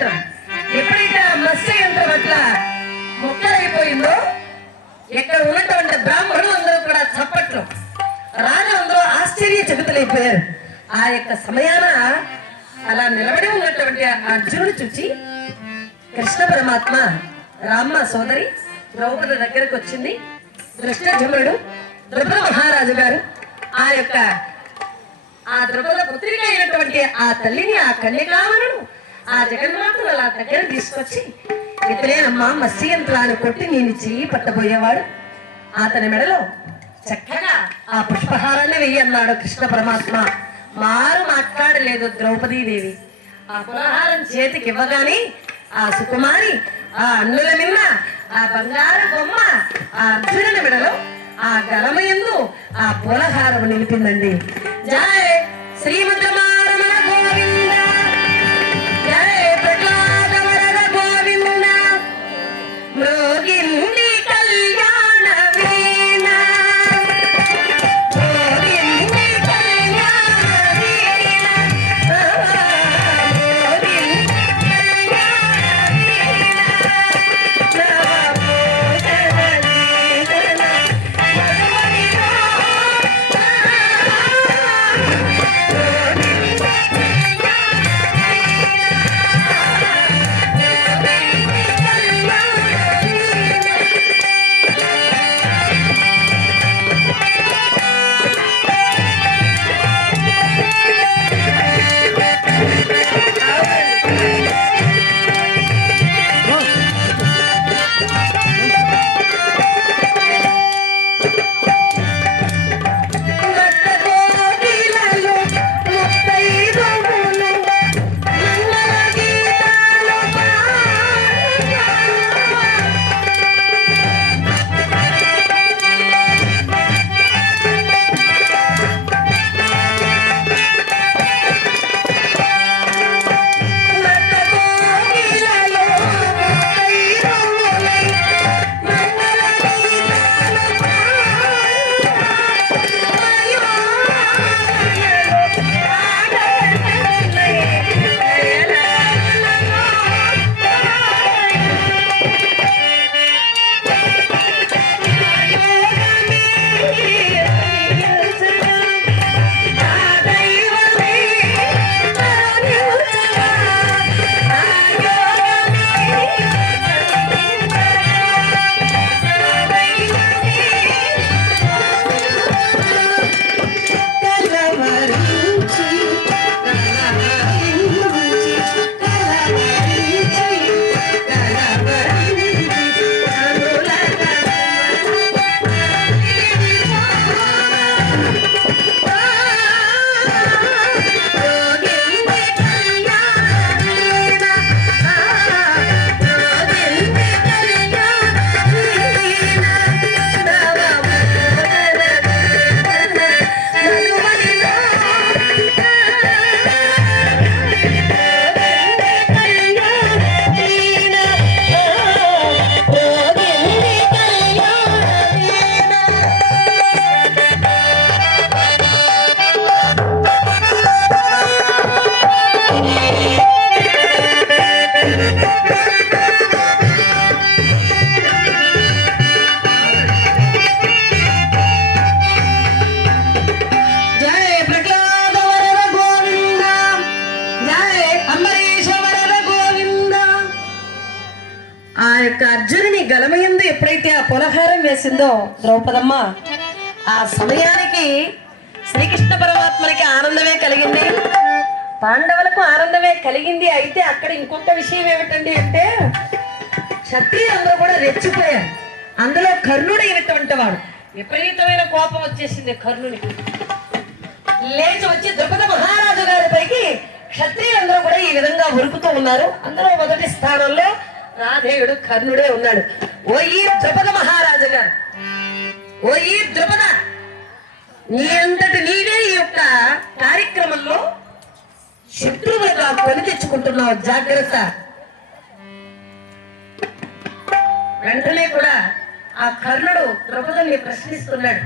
యంత్రం ఎప్పుడైతే ఆ మత్స్య యంత్రం అట్లా మొక్కలైపోయిందో ఎక్కడ ఉన్నటువంటి బ్రాహ్మణులు అందరూ కూడా చప్పట్లు రాజు అందరూ ఆశ్చర్యచకితులైపోయారు. ఆ యొక్క సమయాన అలా నిలబడి ఉన్నటువంటి అర్జునుడు చూచి కృష్ణ పరమాత్మ రామ్మ సోదరి ద్రౌపది దగ్గరకు వచ్చింది. దృష్టజముడు ద్రుపద మహారాజు గారు ఆ ద్రుపద పుత్రిక అయినటువంటి ఆ తల్లిని ఆ కన్యకామను ఆ జగన్మాతను అలా దగ్గర తీసుకొచ్చి ఇతనేనమ్మా మత్స్యంత్రాన్ని కొట్టి నేను చెయ్యి పట్టబోయేవాడు, అతని మెడలో చక్కగా ఆ పుష్పహారాన్ని వెయ్యి అన్నాడు కృష్ణ పరమాత్మ. మారు మాట్లాడలేదు ద్రౌపదీదేవి. ఆ పులహారం చేతికి ఇవ్వగానే ఆ సుకుమారి ఆ అన్నుల మిన్న ఆ బంగారు బొమ్మ ఆ అర్జునుని మెడలో ఆ గలమయందు ఆ పులహారం నిలిపిందండి. జయ శ్రీమద్రమారమణ గోవింద, జయ ప్రహ్లాద వరద గోవింద, మృగింది కళ్యాణ వీణ, మృగింది కళ్యాణ వీణ, మృగింది కళ్యాణ వీణ, అర్జునుని గలమయందు ఎప్పుడైతే ఆ పులహారం వేసిందో ద్రౌపదమ్మ, ఆ సమయానికి శ్రీకృష్ణ పరమాత్మనికి ఆనందమే కలిగింది, పాండవులకు ఆనందమే కలిగింది. అయితే అక్కడ ఇంకొక విషయం ఏమిటండి అంటే క్షత్రియులందరూ కూడా రెచ్చిపోయారు. అందులో కర్ణుడైనటువంటి వాడు విపరీతమైన కోపం వచ్చేసింది. కర్ణునికి లేచి వచ్చి ద్రుపద మహారాజు గారిపైకి క్షత్రియులందరూ కూడా ఈ విధంగా ఉరుకుతూ ఉన్నారు. అందులో మొదటి స్థానంలో రాధేయుడు కర్ణుడే ఉన్నాడు. ఓ ఈ ద్రుపద మహారాజు గారు, ఓ ఈ ద్రుపద, నీ అంతటి నీవే ఈ యొక్క కార్యక్రమంలో శత్రువులుగా కొని తెచ్చుకుంటున్నావు, జాగ్రత్త. వెంటనే కూడా ఆ కర్ణుడు ద్రుపదుల్ని ప్రశ్నిస్తున్నాడు.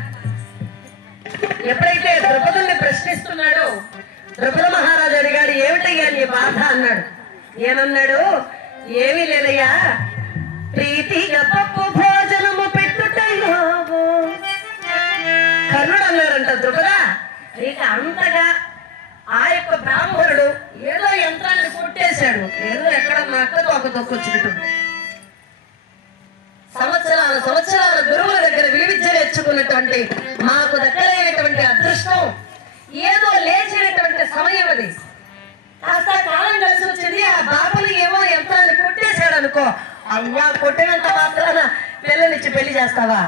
ఎప్పుడైతే ద్రుపదుల్ని ప్రశ్నిస్తున్నాడో ద్రుపద మహారాజు అడిగాడు, ఏమిటయ్యా నీ బాధ అన్నాడు. ఏమన్నాడు? ఏమీ లేదయ్యా, ప్రీతిగా పప్పు భోజనము పెట్టుటయ్యో. కర్ణుడు అన్నారంట, ద్రుపదా ఇక అంతగా ఆ యొక్క బ్రాహ్మణుడు ఏదో యంత్రాన్ని కొట్టేశాడు, ఏదో ఎక్కడ నక్క తోక తొక్కొచ్చినట్టు. సంవత్సరాల గురువుల దగ్గర విలువిద్య నేర్చుకున్నటువంటి మాకు దక్కలేనటువంటి అదృష్టం, ఏదో లేచినటువంటి సమయం అది. కాస్త కాలం కలిసి వచ్చింది, ఆ బాబుని ఏమో యంత్రాన్ని కొట్టేశాడు అనుకో. అవ్వా, కొట్టినంత మాత్రాన పిల్లనిచ్చి పెళ్లి చేస్తావా?